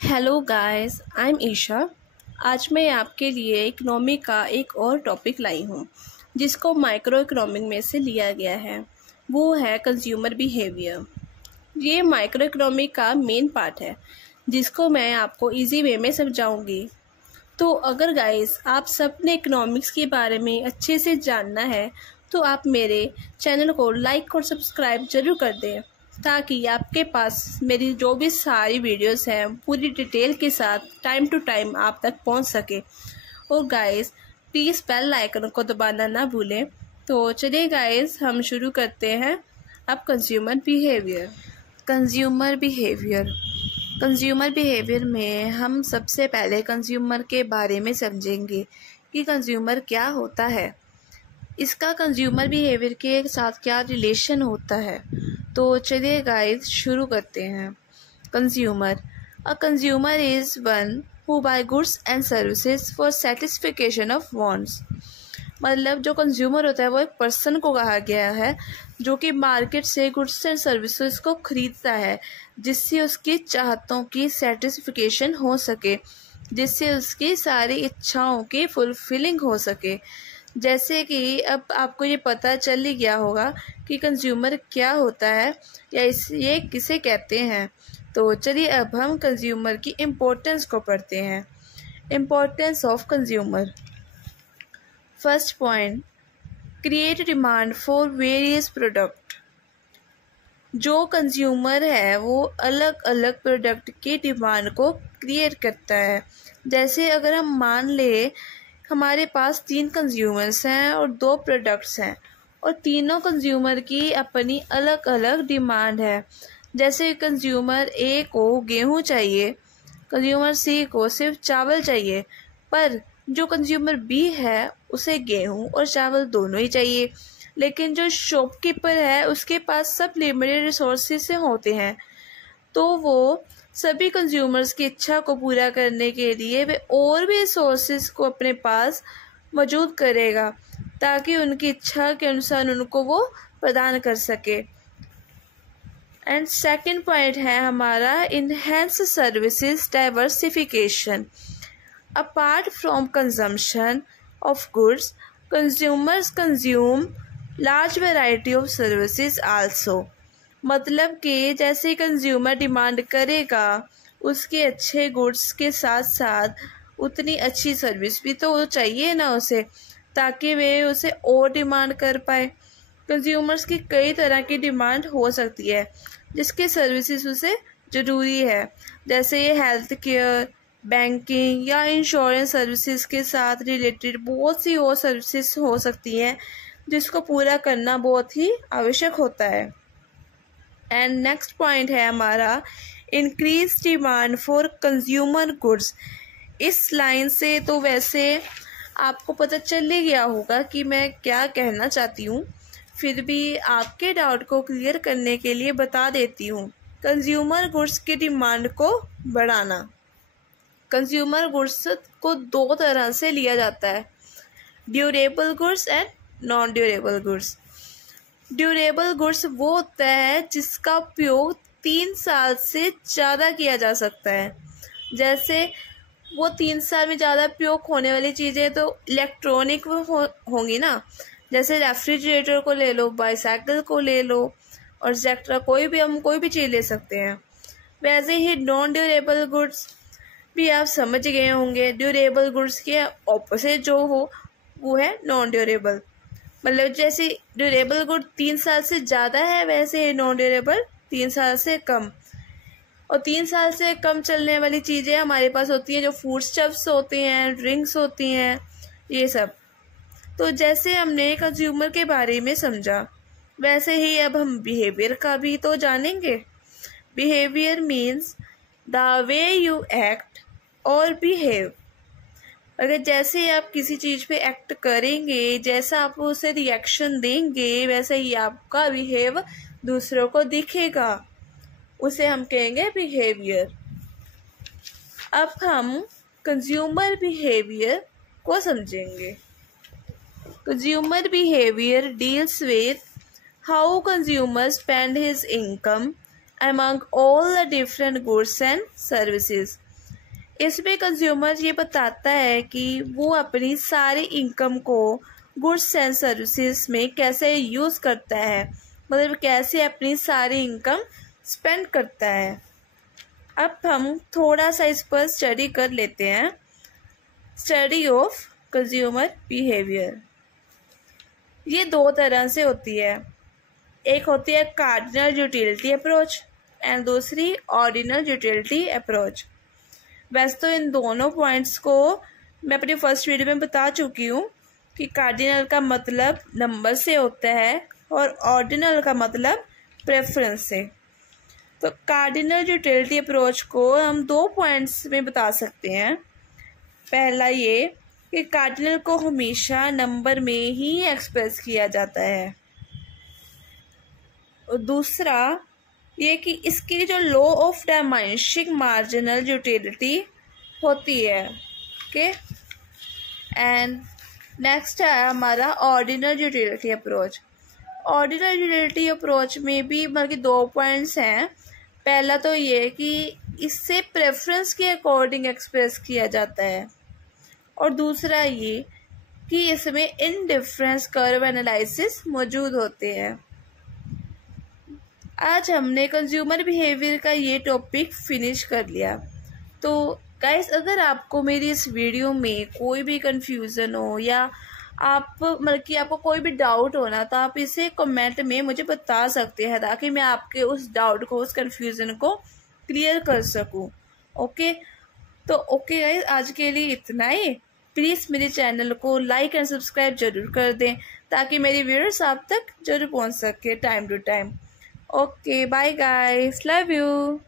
Hello guys, I am Isha. आज मैं आपके लिए इकोनॉमी का एक और टॉपिक लाई हूँ जिसको माइक्रो इकोनॉमिक में से लिया गया है। वो है कंज्यूमर बिहेवियर। ये माइक्रो इकोनॉमिक का मेन पार्ट है जिसको मैं आपको इजी वे में समझाऊंगी। तो अगर गाइस आप सबने इकोनॉमिक्स के बारे में अच्छे से जानना है तो आप मेरे चैनल को लाइक और सब्सक्राइब ज़रूर कर दें ताकि आपके पास मेरी जो भी सारी वीडियोस हैं पूरी डिटेल के साथ टाइम टू टाइम आप तक पहुंच सके। और गाइस प्लीज़ बेल आइकन को दबाना ना भूलें। तो चलिए गाइस हम शुरू करते हैं। अब कंज्यूमर बिहेवियर में हम सबसे पहले कंज्यूमर के बारे में समझेंगे कि कंज्यूमर क्या होता है, इसका कंज्यूमर बिहेवियर के साथ क्या रिलेशन होता है। तो चलिए गाइस शुरू करते हैं। A consumer is one who buy goods and services for satisfaction of wants. मतलब जो कंज्यूमर होता है वो एक पर्सन को कहा गया है जो कि मार्केट से गुड्स एंड सर्विसेज को खरीदता है जिससे उसकी चाहतों की सेटिस्फिकेशन हो सके, जिससे उसकी सारी इच्छाओं की फुलफिलिंग हो सके। जैसे कि अब आपको ये पता चल ही गया होगा कि कंज्यूमर क्या होता है या ये किसे कहते हैं। तो चलिए अब हम कंज्यूमर की इम्पोर्टेंस को पढ़ते हैं। Importance of consumer. First point, create demand for various product. जो कंज्यूमर है वो अलग अलग प्रोडक्ट की डिमांड को क्रिएट करता है। जैसे अगर हम मान ले हमारे पास 3 कंज्यूमर्स हैं और 2 प्रोडक्ट्स हैं और तीनों कंज्यूमर की अपनी अलग अलग डिमांड है। जैसे कंज्यूमर ए को गेहूं चाहिए, कंज्यूमर सी को सिर्फ चावल चाहिए, पर जो कंज्यूमर बी है उसे गेहूं और चावल दोनों ही चाहिए। लेकिन जो शॉपकीपर है उसके पास सब लिमिटेड रिसोर्सेज से होते हैं, तो वो सभी कंज्यूमर्स की इच्छा को पूरा करने के लिए वे और भी रिसोर्सेज को अपने पास मौजूद करेगा ताकि उनकी इच्छा के अनुसार उनको वो प्रदान कर सके। एंड सेकंड पॉइंट है हमारा enhance services diversification. Apart from consumption of goods, consumers consume large variety of services also. मतलब कि जैसे कंज्यूमर डिमांड करेगा उसके अच्छे गुड्स के साथ साथ उतनी अच्छी सर्विस भी तो चाहिए ना उसे, ताकि वे उसे और डिमांड कर पाए। कंज्यूमर्स की कई तरह की डिमांड हो सकती है जिसके सर्विसेज उसे ज़रूरी है। जैसे ये हेल्थ केयर, बैंकिंग या इंश्योरेंस सर्विसेज के साथ रिलेटेड बहुत सी और सर्विसेज हो सकती हैं जिसको पूरा करना बहुत ही आवश्यक होता है। एंड नेक्स्ट पॉइंट है हमारा increase demand for consumer goods. इस लाइन से तो वैसे आपको पता चल ही गया होगा कि मैं क्या कहना चाहती हूँ, फिर भी आपके डाउट को क्लियर करने के लिए बता देती हूँ। कंज्यूमर गुड्स की डिमांड को बढ़ाना। कंज्यूमर गुड्स को 2 तरह से लिया जाता है, durable goods and non durable goods. Durable goods वो होता है जिसका उपयोग 3 साल से ज़्यादा किया जा सकता है। जैसे वो 3 साल में ज़्यादा उपयोग होने वाली चीज़ें तो इलेक्ट्रॉनिक होंगी ना, जैसे रेफ्रिजरेटर को ले लो, बाईसाइकिल को ले लो और एक्सेट्रा हम कोई भी चीज़ ले सकते हैं। वैसे ही नॉन ड्यूरेबल गुड्स भी आप समझ गए होंगे। ड्यूरेबल गुड्स के ऑपोजिट जो हो वो है नॉन ड्यूरेबल। मतलब जैसे ड्यूरेबल गुड 3 साल से ज़्यादा है वैसे नॉन ड्यूरेबल 3 साल से कम। और 3 साल से कम चलने वाली चीज़ें हमारे पास होती हैं जो फूड स्टफ्स होते हैं, ड्रिंक्स होती हैं, ये सब। तो जैसे हमने कंज्यूमर के बारे में समझा वैसे ही अब हम बिहेवियर का भी तो जानेंगे। Behaviour means the way you act और बिहेव। अगर जैसे आप किसी चीज़ पे एक्ट करेंगे, जैसा आप उसे रिएक्शन देंगे, वैसे ही आपका बिहेव दूसरों को दिखेगा, उसे हम कहेंगे बिहेवियर। अब हम कंज्यूमर बिहेवियर को समझेंगे। Consumer behaviour deals with how consumer spend his income among all the different goods and services। इसमें कंज्यूमर ये बताता है कि वो अपनी सारी इनकम को गुड्स एंड सर्विसेज में कैसे यूज़ करता है, मतलब कैसे अपनी सारी इनकम स्पेंड करता है। अब हम थोड़ा सा इस पर स्टडी कर लेते हैं। स्टडी ऑफ कंज्यूमर बिहेवियर ये दो तरह से होती है। एक होती है कार्डिनल यूटिलिटी अप्रोच एंड दूसरी ऑर्डिनल यूटिलिटी अप्रोच। वैसे तो इन दोनों पॉइंट्स को मैं अपनी फर्स्ट वीडियो में बता चुकी हूँ कि कार्डिनल का मतलब नंबर से होता है और ऑर्डिनल का मतलब प्रेफरेंस से। तो कार्डिनल यूटिलिटी अप्रोच को हम 2 पॉइंट्स में बता सकते हैं। पहला ये कि कार्डिनल को हमेशा नंबर में ही एक्सप्रेस किया जाता है, और दूसरा ये कि इसकी जो लॉ ऑफ डायमेंशिक मार्जिनल यूटिलिटी होती है। ओके, एंड नेक्स्ट है हमारा ordinal utility approach. Ordinal utility approach में भी बल्कि 2 पॉइंट्स हैं। पहला तो ये कि इससे प्रेफरेंस के अकॉर्डिंग एक्सप्रेस किया जाता है, और दूसरा ये कि इसमें इनडिफरेंस कर्व एनालिसिस मौजूद होते हैं। आज हमने कंज्यूमर बिहेवियर का ये टॉपिक फिनिश कर लिया। तो गाइस, अगर आपको मेरी इस वीडियो में कोई भी कंफ्यूजन हो या आप मतलब कि आपको कोई भी डाउट हो ना, तो आप इसे कमेंट में मुझे बता सकते हैं ताकि मैं आपके उस डाउट को, उस कंफ्यूजन को क्लियर कर सकूं। ओके, तो ओके गाइस, आज के लिए इतना ही। प्लीज़ मेरे चैनल को लाइक एंड सब्सक्राइब जरूर कर दें ताकि मेरी वीडियोस आप तक जरूर पहुंच सके time to time. Okay, bye guys, love you.